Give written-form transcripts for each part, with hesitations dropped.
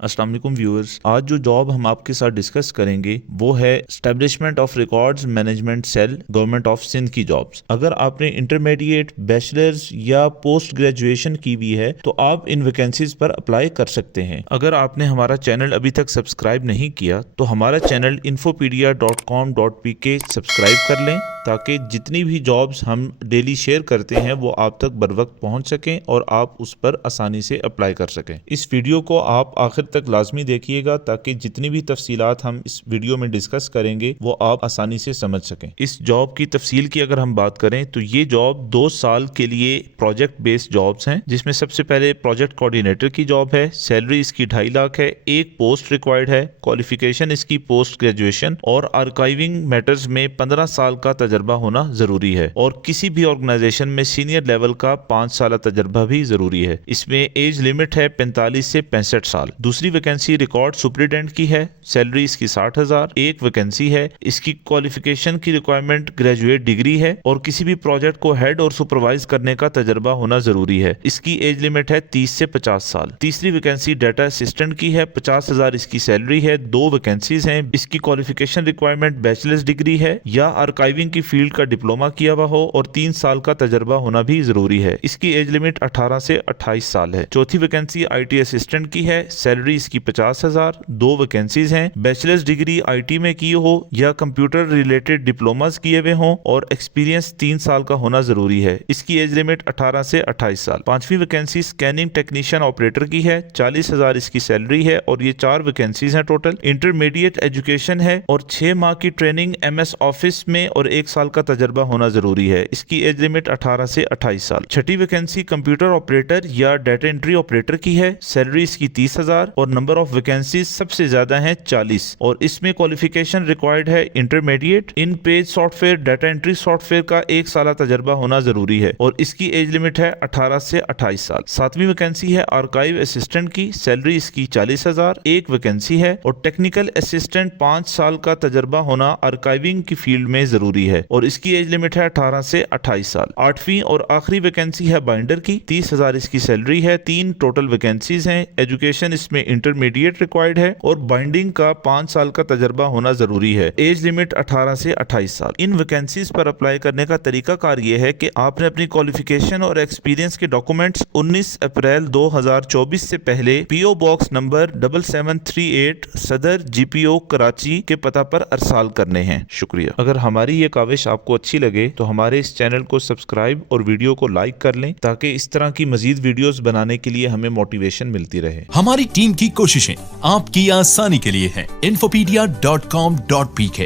अस्सलाम वालेकुम व्यूअर्स, आज जो जॉब हम आपके साथ डिस्कस करेंगे वो है establishment of records management cell, government of Sindh की जॉब्स। अगर आपने इंटरमीडिएट, बैचलर्स या पोस्ट ग्रेजुएशन की भी है तो आप इन वैकेंसीज पर अप्लाई कर सकते हैं। अगर आपने हमारा चैनल अभी तक सब्सक्राइब नहीं किया तो हमारा चैनल infopedia.com.pk सब्सक्राइब कर लें ताकि जितनी भी जॉब्स हम डेली शेयर करते हैं वो आप तक बर वक्त पहुंच सकें और आप उस पर आसानी से अप्लाई कर सकें। इस वीडियो को आप आखिर तक लाजमी देखिएगा ताकि जितनी भी तफसीलात हम इस वीडियो में डिस्कस करेंगे वो आप आसानी से समझ सकें। इस जॉब की तफसील की अगर हम बात करें तो ये जॉब 2 साल के लिए प्रोजेक्ट बेस्ड जॉब्स हैं, जिसमें सबसे पहले प्रोजेक्ट कोऑर्डिनेटर की जॉब है। सैलरी इसकी 2.5 लाख है। एक पोस्ट रिक्वायर्ड है। क्वालिफिकेशन इसकी पोस्ट ग्रेजुएशन और आर्काइविंग मैटर्स में 15 साल का तजर्बा होना जरूरी है और किसी भी ऑर्गेनाइजेशन में सीनियर लेवल का 5 साल तजर्बा भी जरूरी है। इसमें एज लिमिट है 45 से 65 साल। दूसरी वैकेंसी रिकॉर्ड सुपरिटेंडेंट की है। सैलरी इसकी 60,000। एक वैकेंसी है। इसकी क्वालिफिकेशन की रिक्वायरमेंट ग्रेजुएट डिग्री है और किसी भी प्रोजेक्ट को हेड और सुपरवाइज करने का तजर्बा होना जरूरी है। इसकी एज लिमिट है 30 से 50 साल। तीसरी वैकेंसी डाटा असिस्टेंट की है। 50,000 इसकी सैलरी है। 2 वैकेंसीज हैं। इसकी क्वालिफिकेशन रिक्वायरमेंट बैचलर्स डिग्री है या आर्काइविंग की फील्ड का डिप्लोमा किया हुआ हो और 3 साल का तजर्बा होना भी जरूरी है। इसकी एज लिमिट 18 से 28 साल है। चौथी वैकेंसी आईटी असिस्टेंट की है। सैलरी इसकी 50,000। 2 वैकेंसीज हैं। बैचलर्स डिग्री आईटी में की हो या कंप्यूटर रिलेटेड डिप्लोमास किए हुए हों और एक्सपीरियंस 3 साल का होना जरूरी है। इसकी एज लिमिट 18 से 28 साल। 5वीं वैकेंसी स्कैनिंग टेक्नीशियन ऑपरेटर की है। 40,000 इसकी सैलरी है और ये 4 वैकेंसीज हैं टोटल। इंटरमीडिएट एजुकेशन है और 6 माह की ट्रेनिंग एमएस ऑफिस में और 1 साल का तजर्बा होना जरूरी है। इसकी एज लिमिट 18 से 28 साल। 6ठी वैकेंसी कंप्यूटर ऑपरेटर या डाटा एंट्री ऑपरेटर की है। सैलरी इसकी 30,000 और नंबर ऑफ वैकेंसीज सबसे ज्यादा है 40 और इसमें क्वालिफिकेशन रिक्वायर्ड है इंटरमीडिएट इन page software, data entry software का 1 साल तजर्बा होना जरूरी है और इसकी एज लिमिट है 18 से 28 साल। 7वीं वैकेंसी है आर्काइव असिस्टेंट की। सैलरी इसकी 40,000। एक वैकेंसी है और टेक्निकल असिस्टेंट 5 साल का तजर्बा होना आर्काइविंग की फील्ड में जरूरी है और इसकी एज लिमिट है 18 से 28 साल। 8वीं और आखिरी वैकेंसी है बाइंडर की। 30,000 इसकी सैलरी है। 3 टोटल वैकेंसीज हैं। एजुकेशन इसमें इंटरमीडिएट रिक्वायर्ड है और बाइंडिंग का 5 साल का तजर्बा होना जरूरी है। एज लिमिट 18 से 28 साल। इन वैकेंसीज पर अप्लाई करने का तरीका कार ये है कि आपने अपनी क्वालिफिकेशन और एक्सपीरियंस के डॉक्यूमेंट्स 19 अप्रैल 2024 से पहले पीओ बॉक्स नंबर 7738 सदर जीपीओ कराची के पता पर अरसाल करने हैं। शुक्रिया। अगर हमारी ये काविश आपको अच्छी लगे तो हमारे इस चैनल को सब्सक्राइब और वीडियो को लाइक कर लें ताकि इस तरह की मजीद वीडियोस बनाने के लिए हमें मोटिवेशन मिलती रहे। हमारी टीम की कोशिशें आपकी आसानी के लिए हैं। infopedia.com.pk।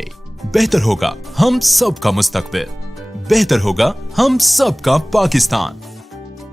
बेहतर होगा हम सब का मुस्तकबिल, बेहतर होगा हम सब का पाकिस्तान।